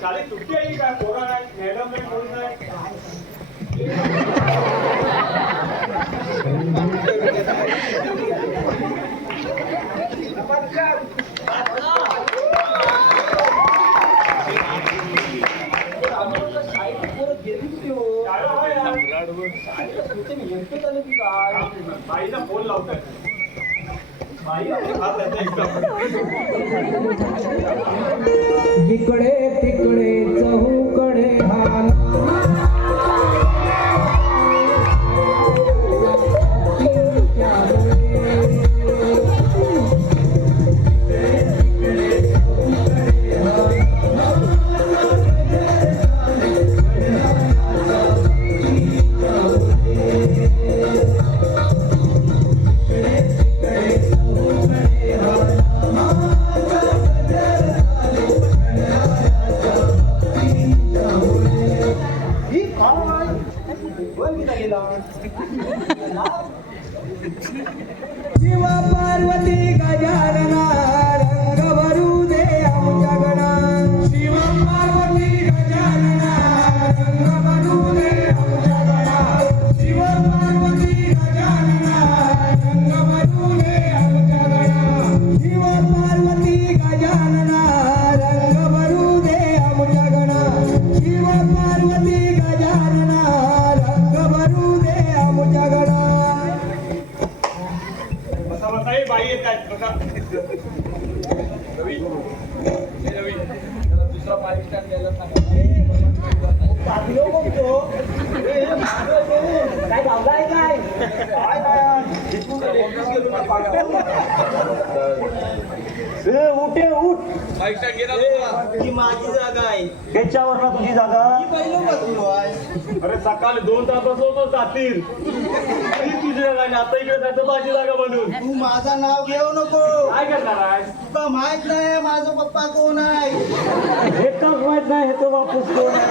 शाळेत सुट्टी आहे का? पोरा नाही, मॅडम नाही, कोण नाही. बाईला फोन लावतात. जिकडे तिकडे चहूकडे शिव पार्वती गजानना रंग भरू दे आमच्या गणा. शिव पार्वती गजानना रंग भरू दे आमच्या गणा. शिव पार्वती गजानना रंग भरू दे आमच्या गणा. शिव पार्वती गजानना रंग भरू दे आमच्या गणा. शिव पार्वती गजानना रंग भरू दे आमच्या गणा. बाई येत आहेत बघा. रवी रवी दुसरा माईक स्टँड द्यायला सांगा. काय गावला आहे काय उठे उठ. माईक स्टँड घेणार ही माझी जागा आहे. त्याच्यावर ना तुझी जागा. अरे सकाळी 2 तासापासून जातील. तुझी जागा नाही. आता इकडे जायचं माझी जागा म्हणून. तू माझं नाव घेऊ नको. काय करणार आहे? तुला माहित नाही माझा पप्पा कोण आहे. एकच माहित नाही हे तो बापूस कोण आहे.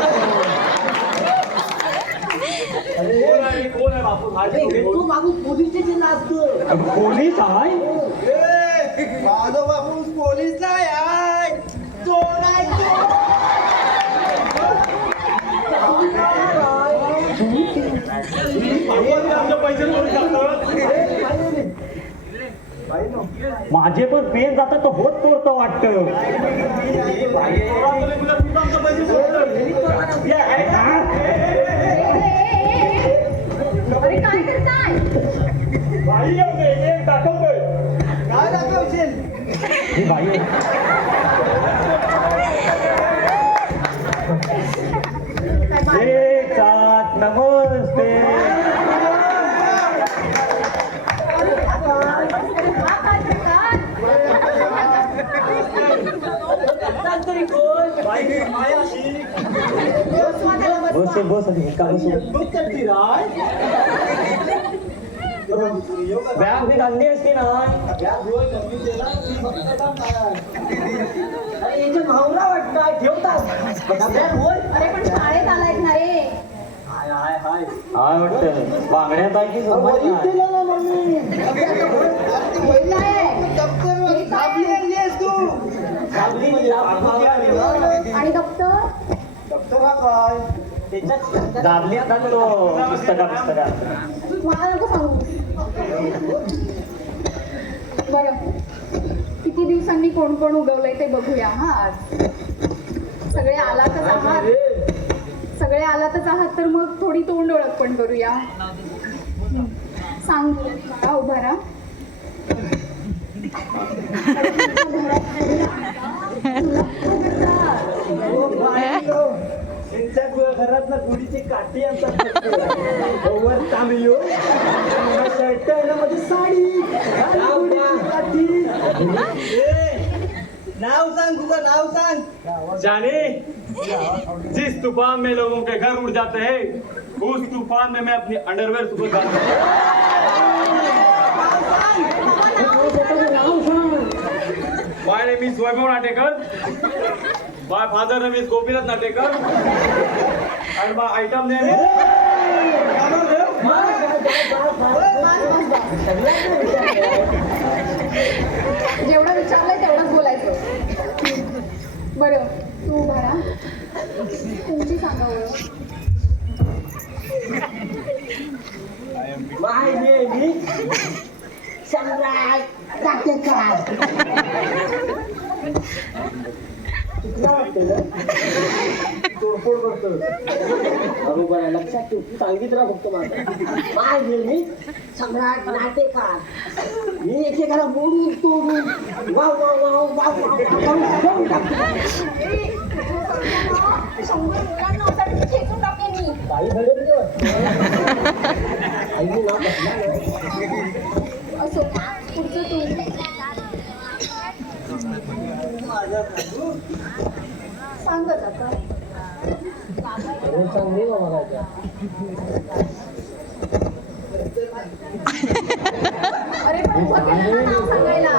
कोण आहे बापूस? तू माणूस पोलीसची जिल्हा असतो. पोलीस आहे. माझा बापूस पोलीस नाही आहे. चोर आहे चोर. आमच्या पैसे माझे पण पेन जातात तर होत तोडतं वाटत. अरे काय करताय? बाई दाखवतोय. काय दाखवशील? ही बाई एक साथ नमस्ते. बस बॅग भी घालली असती ना. याच्या भावना वाटतं ठेवतात. अरे पण शाळेत आलाय ना रे. हाय वाटतं बांगड्यात आहे की आणि दप्तर दाबली का तो पुस्तका मला नको सांगू. बरं किती दिवसांनी कोण कोण उगवलंय ते बघूया. हा आज सगळे आलातच आहात तर मग थोडी तोंड ओळख पण करूया. सांग मला उभा राहा. घरात ना गुढीची काठी आणतात. तांबयो शर्ट मध्ये साडी काठी. नाव सांग तुझं नाव सांग. जाने जिस तूफान में लोगों के घर उड़ जाते हैं उस तूफान में मैं अपनी अंडरवेयर सुबह जाता my name is Vaibhav Natekar. My father name is Gopinath Natekar. and my item name is जेवढं विचारलंय तेवढंच बोलायचं. बरं तू उभा राहा. तुमची सांगा ओळख. माय नेम इज सम्राट नाटेकर. तुला वाटतं ना तोडफोड करतो. बरोबर आहे, लक्षात ठेव. तू सांगित राहा फक्त माझं. माय नेम इज सम्राट नाटेकर. मी एकेकाला मोडून तोडून wow wow wow wow wow शंभर मुलांना असा खेचून टाकेन मी. काही घडत नाही. आईने नाव बसला असो पुढचं तू. सांगत आता. चांगली मला अरे पण उभं केलं ना नाव सांगायला.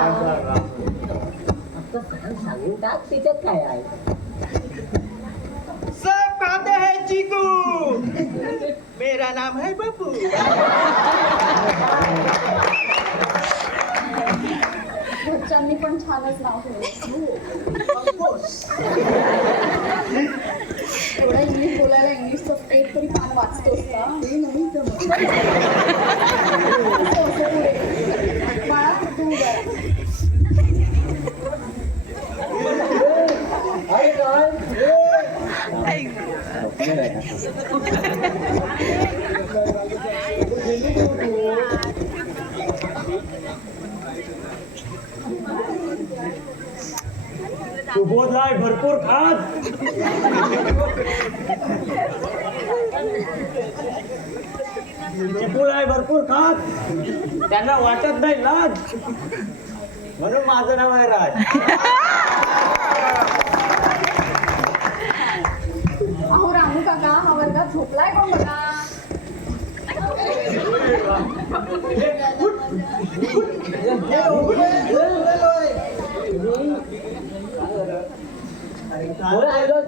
सांगून टाक, त्याच्यात काय आहे. सब खाते हैं चीकू. मेरा नाम है बब्बू. घरच्यांनी पण छानच नाव ठेवलं. एवढा इंग्लिश बोलायला इंग्लिशचं एक तरी पान वाचतोस का? हे नाही जमत. असं पुढे. बाळा तू उभा राहा. सुबोधलाय भरपूर खात. चिपुलाय भरपूर खात. त्यांना वाटत नाही लाज म्हणून माझं नाव आहे राज. अहो रामू काका हा वर्गात झोपलाय कोण बघा.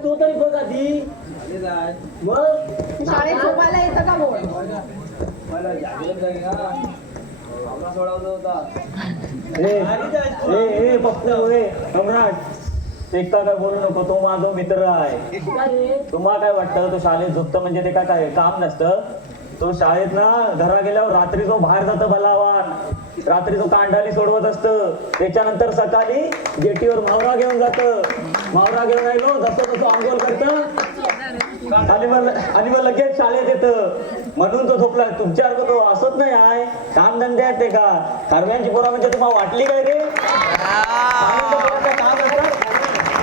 तू तरी बघ आधी. शाळेत झोपायला येतं का बोल. सम्राट एकटा काय बोलू नको. तो माझा मित्र आहे. तुम्हाला काय वाटतं तो शाळेत झोपतं म्हणजे ते काय काम नसतं. तो शाळेत ना घरा गेल्यावर रात्री जो बाहेर जातं बलावान. रात्री तो कांडाली सोडवत असतं. त्याच्यानंतर सकाळी जेटीवर मावरा घेऊन जातं. मावरा घेऊन आलो जसं तसं आंघोळ करतं आणि मग लगेच शाळेत येतं. म्हणून तो झोपला. तुमच्यासारखं तो असत नाही आहे. काम धंदे आहेत ते का. कर्व्यांची पोरा म्हणजे तुम्हाला वाटली काय रे. काम असतात.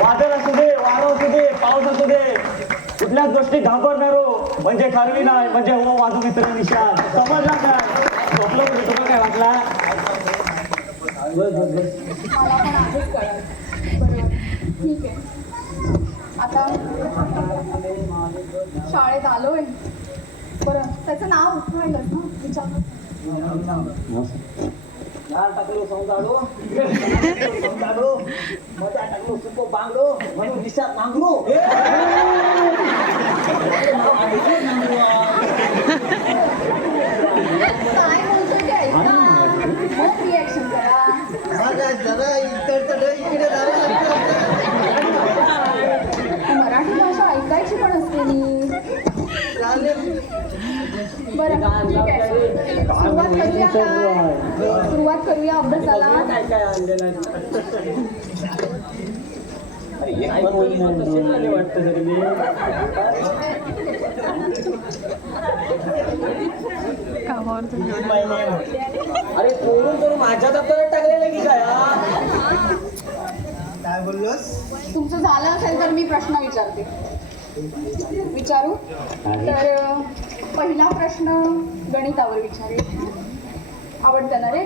वादळ असू दे, वारं असू दे, पाऊस असू दे, कुठल्याच गोष्टी घाबरणारो म्हणजे खारवी नाही म्हणजे हो माझा मित्र निशान. समजला काय. झोपलो म्हणजे तुला काय वाटला. मला पण आधीच कळलं. बरोबर ठीक आहे. आता शाळेत आलोय. बरं त्याचं नाव राहिलंच ना विचार. टाकलो समजाडो समजाडो मजा टाकलो सुको बांगलो म्हणून विचार मागलो. काय बोलतोय ते ऐका. मग रिॲक्शन करा. जरा इकडे मराठी भाषा ऐकायची पण असते मी. बरं ठीक आहे. सुरुवात करूया अभ्यासाला. काय काय आणलेलं वाटतं तरी मी. अरे करून माझ्या दप्तरात टाकलेलं की काय बोललोस. तुमचं झालं असेल तर मी प्रश्न विचारते. विचारू तर पहिला प्रश्न गणितावर विचारेल. आवडतं ना रे.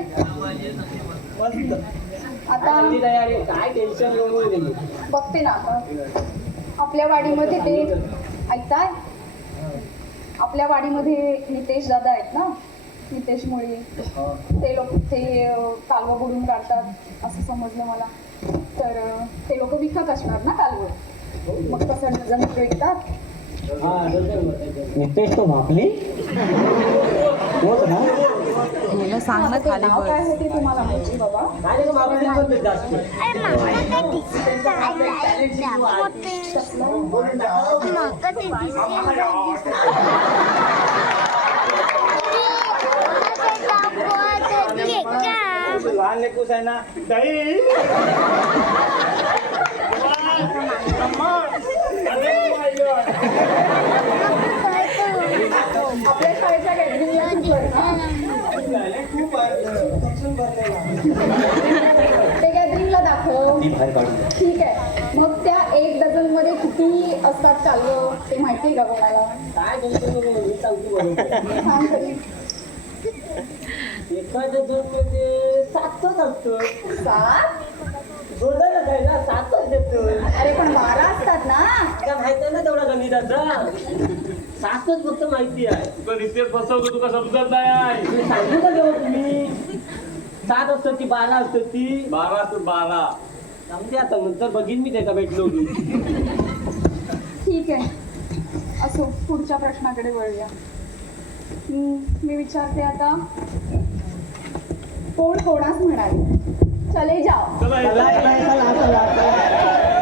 आता ती तयारी आहे. काय टेन्शन घेऊ गेली बघते ना आता आपल्या वाडीमध्ये ते ऐकताय आपल्या वाडीमध्ये नितेश दादा आहेत ना नितेश मुळे ते लोक ते कालवं बुडून काढतात असं समजलं मला तर ते लोक विकत असणार ना कालवं मग कसं डझन विकतात नितेश तो भाकली मला सांग ना ते खाली नाव बस काय आहे ते तुम्हाला माहिती बाबा काय नाही भाकली पण जास्त लहान लेकूस आहे ना दही आपल्या शाळेच्या गॅदरिंगला ते गॅदरिंगला दाखव ठीक आहे मग त्या 1 डझन मध्ये किती असतात कालवं ते माहिती आहे का कोणाला काय टेन्शन नको मी सांगतो बरोबर सांग तरी एका डझनमध्ये 7च असतो 7 जोरदारच आहे ना 7च देतो अरे पण 12 असतात ना काय माहित आहे ना तेवढा गणिताचा 7च फक्त माहिती आहे तुका रितेश फसवतो तुका समजत नाही तुम्ही सांगू का जेव्हा तुम्ही 7 असतं ती 12 असतं ती 12 असतो 12 समजे आता नंतर बघीन मी त्याचा भेटलो की ठीक आहे असो पुढच्या प्रश्नाकडे वळूया मी विचारते आता कोण कोणास म्हणाले चले जाओ चला चला, चला, चला, चला.